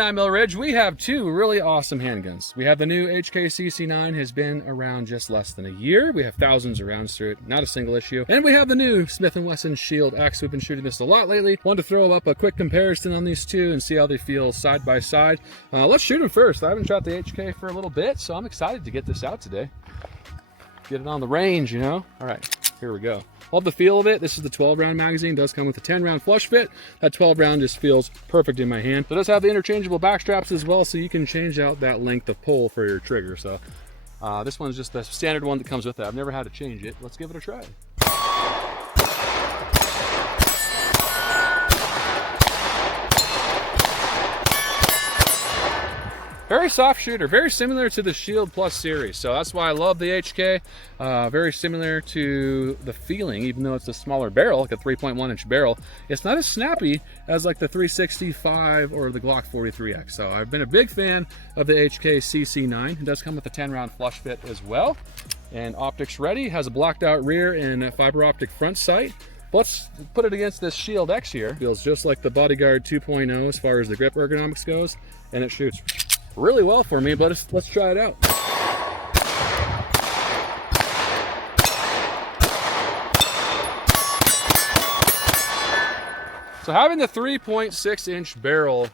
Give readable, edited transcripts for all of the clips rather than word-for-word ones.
at 9mm Ridge, we have two really awesome handguns. We have the new HK CC9, has been around just less than a year. We have thousands of rounds through it, not a single issue. And we have the new Smith & Wesson Shield X. We've been shooting this a lot lately. Wanted to throw up a quick comparison on these two and see how they feel side by side. Let's shoot them first. I haven't shot the HK for a little bit, so I'm excited to get this out today. Get it on the range, you know? All right, here we go. Love the feel of it. This is the 12-round magazine. It does come with a 10-round flush fit. That 12-round just feels perfect in my hand. It does have the interchangeable back straps as well, so you can change out that length of pull for your trigger. So this one's just the standard one that comes with it. I've never had to change it. Let's give it a try. Very soft shooter, very similar to the Shield Plus series. So that's why I love the HK. Very similar to the feeling, even though it's a smaller barrel, like a 3.1-inch barrel. It's not as snappy as like the 365 or the Glock 43X. So I've been a big fan of the HK CC9. It does come with a 10-round flush fit as well. And optics ready, has a blacked out rear and a fiber optic front sight. Let's put it against this Shield X here. Feels just like the Bodyguard 2.0 as far as the grip ergonomics goes. And it shoots really well for me, but let's try it out. So having the 3.6-inch barrel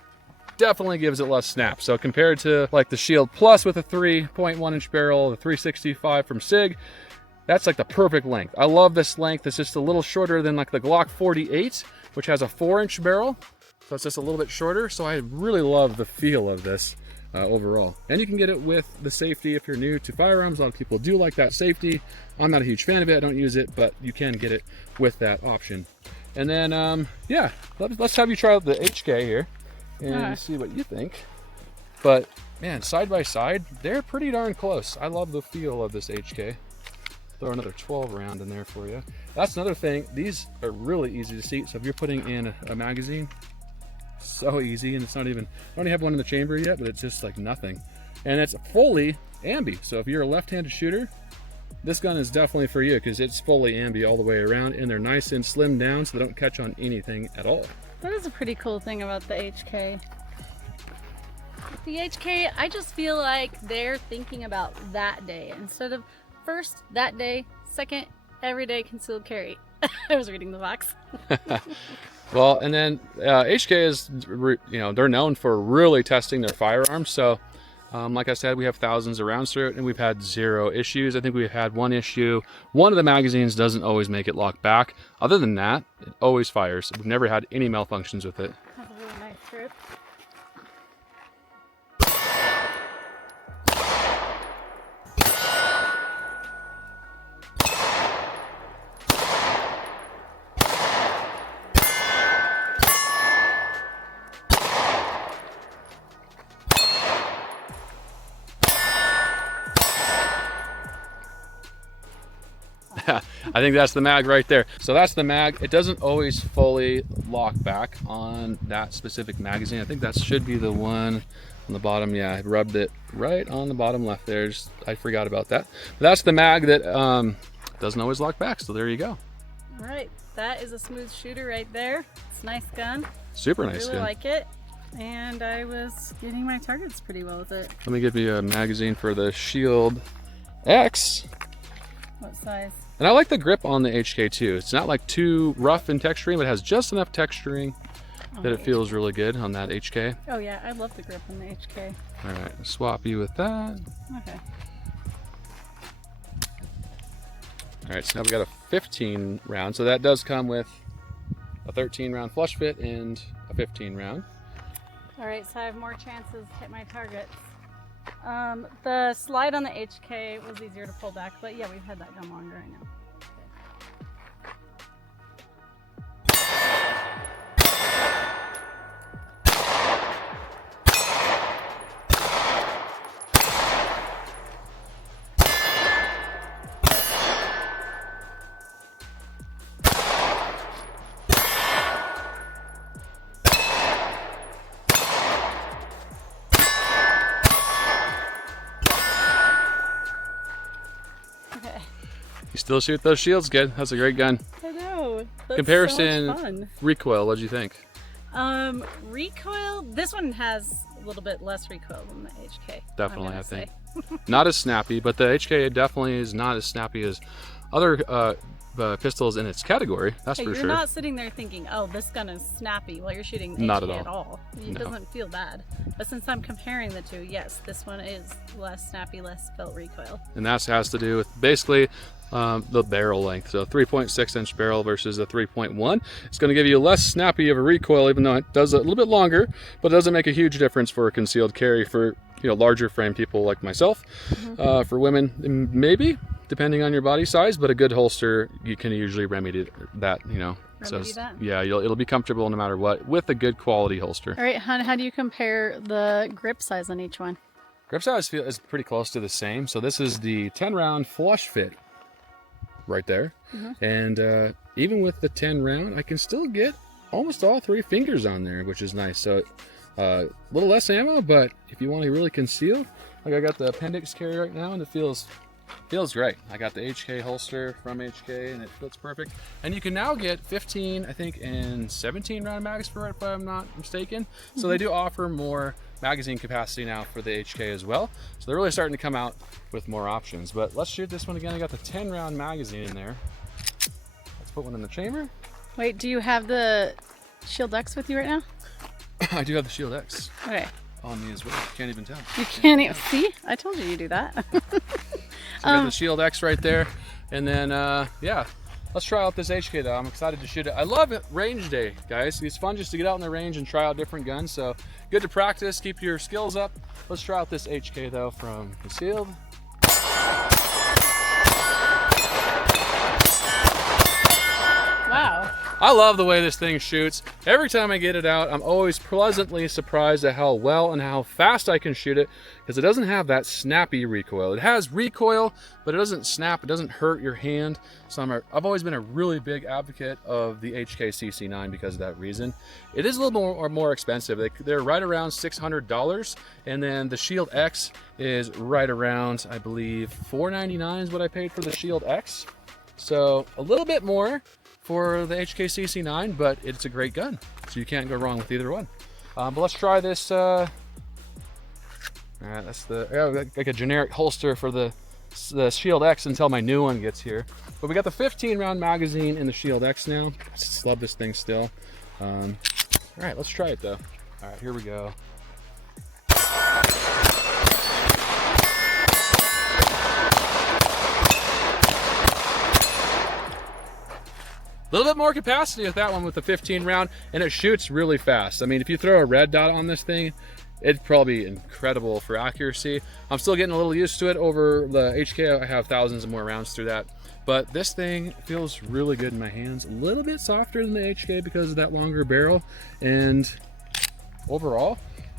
definitely gives it less snap. So compared to like the Shield Plus with a 3.1-inch barrel, the 365 from SIG, that's like the perfect length. I love this length. It's just a little shorter than like the Glock 48, which has a 4-inch barrel. So it's just a little bit shorter. So I really love the feel of this. Overall. And you can get it with the safety if you're new to firearms. A lot of people do like that safety. I'm not a huge fan of it. I don't use it, but you can get it with that option. And then, yeah, let's have you try out the HK here and see what you think. But man, side by side, they're pretty darn close. I love the feel of this HK. Throw another 12 round in there for you. That's another thing. These are really easy to seat. So if you're putting in a magazine, so easy, and it's not even, I don't even have one in the chamber yet, but it's just like nothing. And it's fully ambi, so if you're a left-handed shooter, this gun is definitely for you because it's fully ambi all the way around, and they're nice and slimmed down so they don't catch on anything at all. That is a pretty cool thing about the HK. With the HK, I just feel like they're thinking about that day instead of first, that day, second, everyday concealed carry. I was reading the box. Well, and then HK is, you know, they're known for really testing their firearms. So, like I said, we have thousands of rounds through it, and we've had 0 issues. I think we've had 1 issue. One of the magazines doesn't always make it lock back. Other than that, it always fires. We've never had any malfunctions with it. That's a really nice grip. I think that's the mag right there. So that's the mag. It doesn't always fully lock back on that specific magazine. I think that should be the one on the bottom. Yeah, I rubbed it right on the bottom left there. I forgot about that. But that's the mag that doesn't always lock back. So there you go. All right, that is a smooth shooter right there. It's a nice gun. Super nice gun. I really like it. And I was getting my targets pretty well with it. Let me give you a magazine for the Shield X. What size? And I like the grip on the HK too. It's not like too rough in texturing, but it has just enough texturing that it feels really good on that HK. Oh yeah, I love the grip on the HK. All right, swap you with that. Okay. All right, so now we got a 15 round. So that does come with a 13 round flush fit and a 15 round. All right, so I have more chances to hit my targets. The slide on the HK was easier to pull back, but yeah, we've had that gun longer, I know. You still shoot those shields good. That's a great gun. I know. That's Comparison, so much fun. recoil, what'd you think? Recoil, this one has a little bit less recoil than the HK. Definitely, I think. Not as snappy, but the HK definitely is not as snappy as other pistols in its category. That's for you're sure. You're not sitting there thinking, "Oh, this gun is snappy," while you're shooting the not HK at all. It doesn't feel bad. But since I'm comparing the two, yes, this one is less snappy, less felt recoil. And that has to do with basically the barrel length. So 3.6-inch barrel versus a 3.1. It's going to give you less snappy of a recoil, even though it does a little bit longer, but it doesn't make a huge difference for a concealed carry for larger frame people like myself. For women, maybe, depending on your body size, but a good holster, you can usually remedy that, So yeah, it'll be comfortable no matter what with a good quality holster. All right, hon, how do you compare the grip size on each one? Grip size is pretty close to the same. So this is the 10-round flush fit right there. And even with the 10 round, I can still get almost all 3 fingers on there, which is nice. So a little less ammo, but if you want to really conceal, like I got the appendix carry right now, and it feels great. I got the HK holster from HK, and it fits perfect. And you can now get 15, I think, and 17 round mags for it, if I'm not mistaken. So they do offer more magazine capacity now for the HK as well. So they're really starting to come out with more options. But let's shoot this one again. I got the 10 round magazine in there. Let's put one in the chamber. Wait, do you have the Shield X with you right now? I do have the Shield X. Okay. On me as well. You can't even tell. You can't even see? I told you do that. So we got the Shield X right there. And then, yeah, let's try out this HK though. I'm excited to shoot it. I love it, range day, guys. It's fun just to get out in the range and try out different guns. So good to practice, keep your skills up. Let's try out this HK though from Concealed. Wow. I love the way this thing shoots. Every time I get it out, I'm always pleasantly surprised at how well and how fast I can shoot it, because it doesn't have that snappy recoil. It has recoil, but it doesn't snap, it doesn't hurt your hand. So I've always been a really big advocate of the HK CC9 because of that reason. It is a little more expensive. They're right around $600, and then the Shield X is right around, I believe, $499 is what I paid for the Shield X. So a little bit more for the HK CC9, but it's a great gun, so you can't go wrong with either one. But let's try this. All right, that's like a generic holster for the Shield X until my new one gets here. But we got the 15 round magazine in the Shield X now. I just love this thing still. All right, let's try it though. All right, here we go. A little bit more capacity with that one with the 15 round, and it shoots really fast. I mean, if you throw a red dot on this thing, it'd probably be incredible for accuracy. I'm still getting a little used to it over the HK. I have thousands of more rounds through that. But this thing feels really good in my hands. A little bit softer than the HK because of that longer barrel. And overall,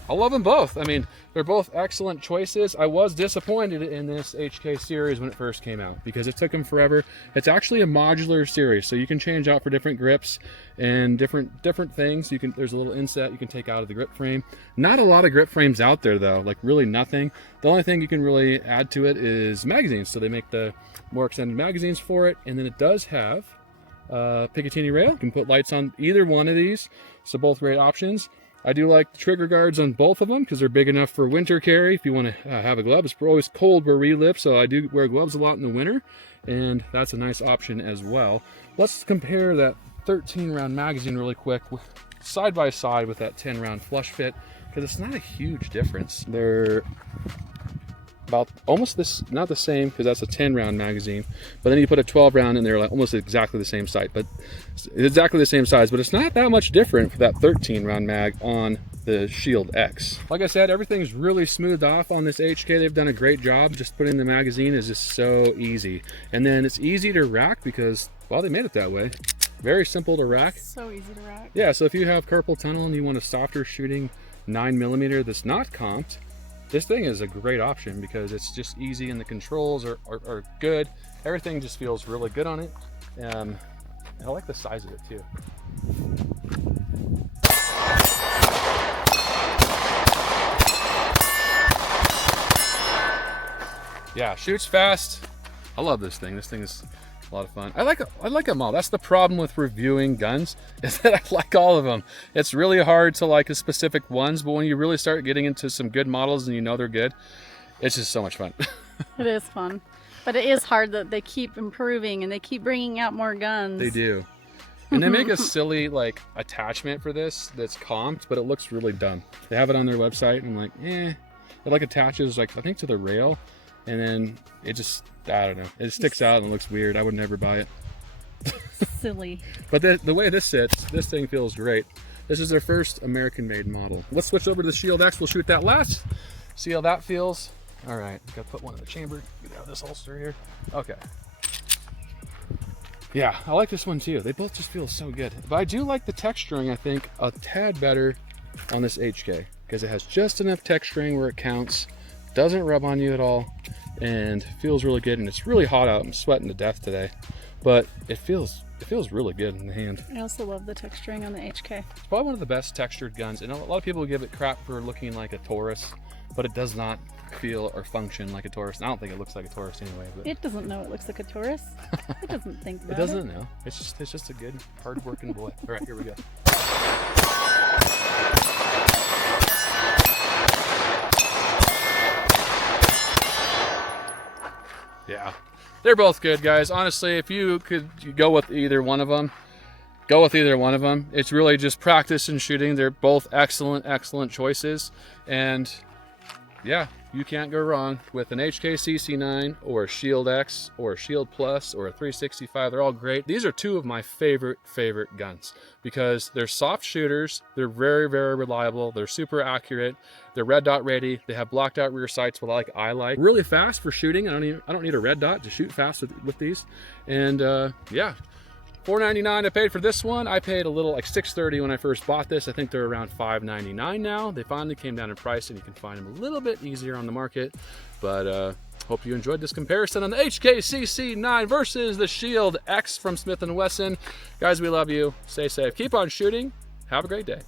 I love them both. I mean, they're both excellent choices. I was disappointed in this HK series when it first came out because it took them forever. It's actually a modular series, so you can change out for different grips and different things. There's a little inset you can take out of the grip frame. Not a lot of grip frames out there though, like really nothing. The only thing you can really add to it is magazines. So they make the more extended magazines for it, and then it does have Picatinny rail. You can put lights on either one of these, so both great options. I do like the trigger guards on both of them because they're big enough for winter carry. If you want to have a glove, it's always cold where we live, so I do wear gloves a lot in the winter, and that's a nice option as well. Let's compare that 13 round magazine really quick side by side with that 10 round flush fit, because it's not a huge difference. They're about almost this, not the same because that's a 10 round magazine, but then you put a 12 round and they're like almost exactly the same size, but exactly the same size, but it's not that much different for that 13 round mag on the Shield X. Like I said, everything's really smoothed off on this HK. They've done a great job. Just putting the magazine is just so easy, and then it's easy to rack because, well, they made it that way. Very simple to rack. So easy to rack. Yeah, so if you have carpal tunnel and you want a softer shooting 9mm that's not comped, this thing is a great option because it's just easy and the controls are good. Everything just feels really good on it. And I like the size of it too. Yeah, shoots fast. I love this thing. This thing is a lot of fun. I like them all. That's the problem with reviewing guns, is that I like all of them. It's really hard to like a specific ones, but when you really start getting into some good models and you know they're good, it's just so much fun. It is fun, but it is hard that they keep improving and they keep bringing out more guns. They do. And they make a silly like attachment for this that's comped, but it looks really dumb. They have it on their website and I'm like, it like attaches like, I think to the rail, and then it just, I don't know, it sticks out and it looks weird. I would never buy it. Silly. But the way this sits, this thing feels great. This is their first American-made model. Let's switch over to the Shield X. We'll shoot that last. See how that feels. All right, gotta put one in the chamber. Get out of this holster here. Okay. Yeah, I like this one too. They both just feel so good. But I do like the texturing, I think, a tad better on this HK, because it has just enough texturing where it counts, doesn't rub on you at all, and feels really good. And it's really hot out. I'm sweating to death today, but it feels really good in the hand. I also love the texturing on the HK. It's probably one of the best textured guns, and a lot of people give it crap for looking like a Taurus, but it does not feel or function like a Taurus. And I don't think it looks like a Taurus anyway. But It doesn't know it looks like a Taurus. It doesn't think that. it doesn't know. It's just a good, hard-working boy. All right, here we go. Yeah, they're both good, guys. Honestly, if you could go with either one of them, go with either one of them. It's really just practice and shooting. They're both excellent choices. And yeah, you can't go wrong with an HK CC9 or a Shield X or a Shield Plus or a 365. They're all great. These are two of my favorite guns because they're soft shooters. They're very reliable. They're super accurate. They're red dot ready. They have blocked out rear sights, what I like. Really fast for shooting. I don't need a red dot to shoot fast with these. And yeah. $4.99 I paid for this one. I paid a little, like $6.30 when I first bought this. I think they're around $5.99 now. They finally came down in price and you can find them a little bit easier on the market. But hope you enjoyed this comparison on the HK CC9 versus the Shield X from Smith & Wesson. Guys, we love you. Stay safe. Keep on shooting. Have a great day.